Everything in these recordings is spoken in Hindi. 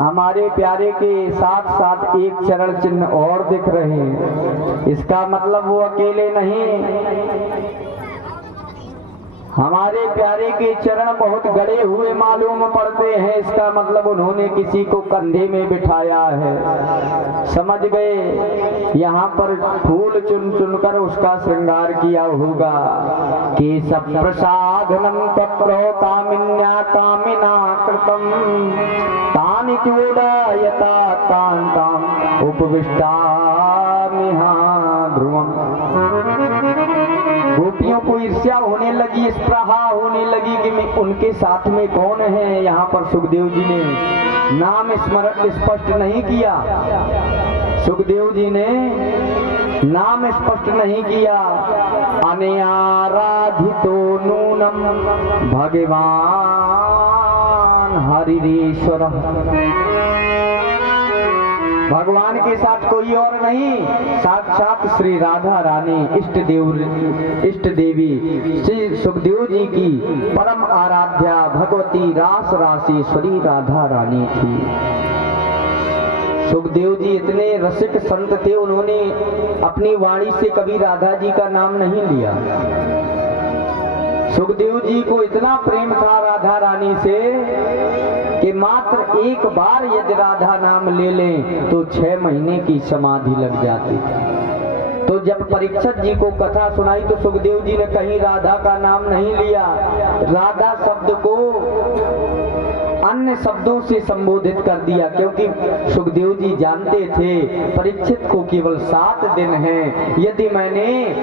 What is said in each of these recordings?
हमारे प्यारे के साथ साथ एक चरण चिन्ह और दिख रहे हैं। इसका मतलब वो अकेले नहीं, हमारे प्यारे के चरण बहुत गड़े हुए मालूम पड़ते हैं। इसका मतलब उन्होंने किसी को कंधे में बिठाया है। समझ गए, यहाँ पर फूल चुन चुनकर उसका श्रृंगार किया होगा। केशव प्रसादनं तत्रो कामिन्या कामिना कृतम तानि चूड़ायता तान्ताम उपविष्टामिहा ध्रुवम्। गोपियों को ईर्ष्या होने लगी, स्पृहा होने लगी कि मैं उनके साथ में कौन है। यहाँ पर सुखदेव जी ने नाम स्पष्ट नहीं किया, सुखदेव जी ने नाम स्पष्ट नहीं किया। अनयाराधितो नूनम भगवान हरिश्वर, भगवान के साथ कोई और नहीं, साक्षात श्री राधा रानी इष्ट देवी श्री सुखदेव जी की परम आराध्या भगवती रास रासेश्वरी राधा रानी थी। सुखदेव जी इतने रसिक संत थे, उन्होंने अपनी वाणी से कभी राधा जी का नाम नहीं लिया। सुखदेव जी को इतना प्रेम था राधा रानी से कि मात्र एक बार यदि राधा नाम ले लें तो 6 महीने की समाधि लग जाती थी। तो जब परीक्षित जी को कथा सुनाई तो सुखदेव जी ने कहीं राधा का नाम नहीं लिया, राधा शब्द को अन्य शब्दों से संबोधित कर दिया, क्योंकि सुखदेव जी जानते थे परीक्षित को केवल 7 दिन हैं। यदि मैंने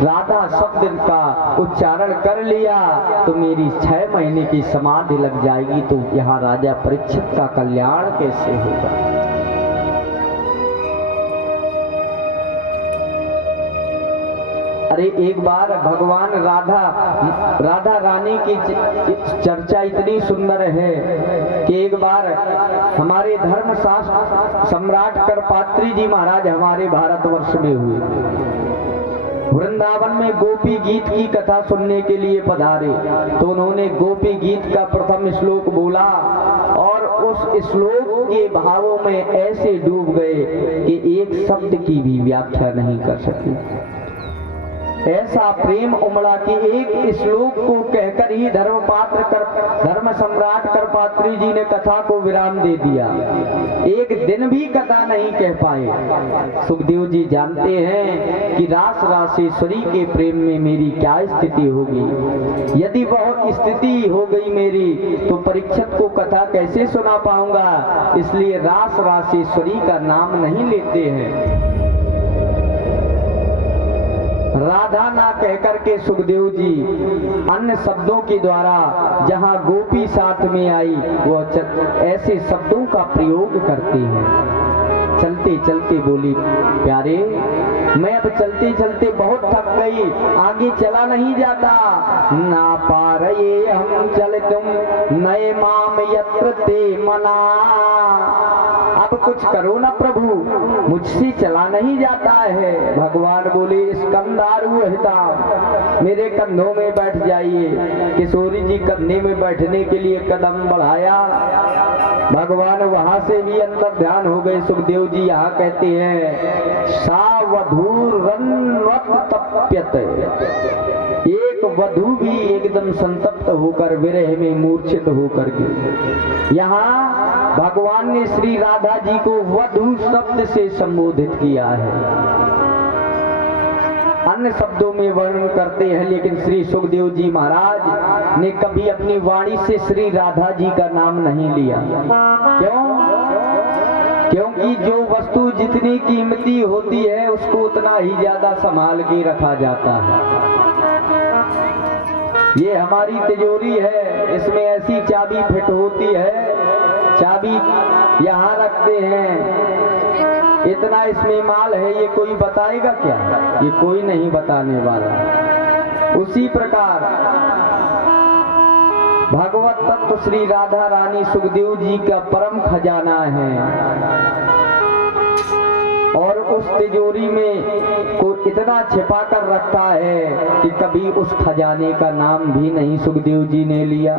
राधा शब्द का उच्चारण कर लिया तो मेरी 6 महीने की समाधि लग जाएगी, तो यहाँ राजा परीक्षित का कल्याण कैसे होगा। अरे एक बार भगवान राधा रानी की चर्चा इतनी सुंदर है कि एक बार हमारे धर्म शास्त्र सम्राट करपात्री जी महाराज हमारे भारतवर्ष में हुए, वृंदावन में गोपी गीत की कथा सुनने के लिए पधारे। तो उन्होंने गोपी गीत का प्रथम श्लोक बोला और उस श्लोक के भावों में ऐसे डूब गए कि एक शब्द की भी व्याख्या नहीं कर सके। ऐसा प्रेम उमड़ा कि एक श्लोक को कहकर ही धर्म सम्राट करपात्री जी ने कथा को विराम दे दिया। एक दिन भी कथा नहीं कह पाए। सुखदेव जी जानते हैं कि रास रासेश्वरी के प्रेम में मेरी क्या स्थिति होगी। यदि वह स्थिति हो गई मेरी तो परीक्षित को कथा कैसे सुना पाऊंगा। इसलिए रास रासेश्वरी का नाम नहीं लेते हैं। राधा ना कहकर के सुखदेव जी अन्य शब्दों के द्वारा जहाँ गोपी साथ में आई वो ऐसे शब्दों का प्रयोग करते हैं। चलते चलते बोली, प्यारे मैं अब चलते चलते बहुत थक गई, आगे चला नहीं जाता। ना पा रहे हम चल तुम नए माम यत्र ते मना, अब कुछ करो ना प्रभु, मुझसे चला नहीं जाता है। भगवान बोले, स्कंदारू हिता, मेरे कंधों में बैठ जाइए। किशोरी जी कंधे में बैठने के लिए कदम बढ़ाया, भगवान वहां से भी अंतर ध्यान हो गए। सुखदेव जी यहाँ कहते हैं, सावधूर रन्वत तप्यत, एक वधू भी एकदम संतप्त होकर विरह में मूर्छित होकर के। यहाँ भगवान ने श्री राधा जी को वधू शब्द से संबोधित किया है। अन्य शब्दों में वर्णन करते हैं, लेकिन श्री सुखदेव जी महाराज ने कभी अपनी वाणी से श्री राधा जी का नाम नहीं लिया। क्यों? क्योंकि जो वस्तु जितनी कीमती होती है उसको उतना ही ज्यादा संभाल के रखा जाता है। ये हमारी तिजोरी है, इसमें ऐसी चाबी फिट होती है, चाबी यहाँ रखते हैं, इतना इसमें माल है, ये कोई बताएगा क्या? ये कोई नहीं बताने वाला। उसी प्रकार भगवत तत्व श्री राधा रानी सुखदेव जी का परम खजाना है, और उस तिजोरी में को इतना छिपा कर रखा है कि कभी उस खजाने का नाम भी नहीं सुखदेव जी ने लिया।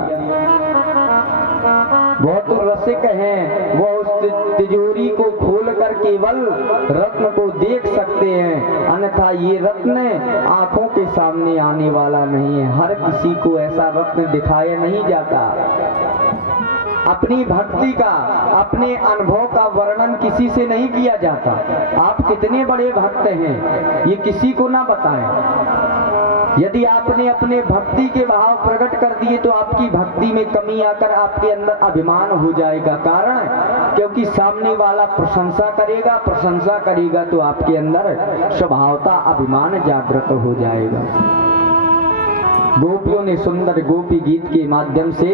बहुत रसिक हैं, वो उस तिजोरी को खोल कर केवल रत्न को देख सकते हैं, अन्यथा ये रत्न आंखों के सामने आने वाला नहीं है। हर किसी को ऐसा रत्न दिखाया नहीं जाता। अपनी भक्ति का, अपने अनुभव का वर्णन किसी से नहीं किया जाता। आप कितने बड़े भक्त हैं ये किसी को ना बताएं। यदि आपने अपने भक्ति के भाव प्रकट कर दिए तो आपकी भक्ति में कमी आकर आपके अंदर अभिमान हो जाएगा। कारण क्योंकि सामने वाला प्रशंसा करेगा तो आपके अंदर स्वभावता अभिमान जागृत हो जाएगा। गोपियों ने सुंदर गोपी गीत के माध्यम से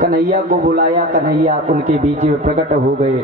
कन्हैया को बुलाया, कन्हैया उनके बीच में प्रकट हो गए।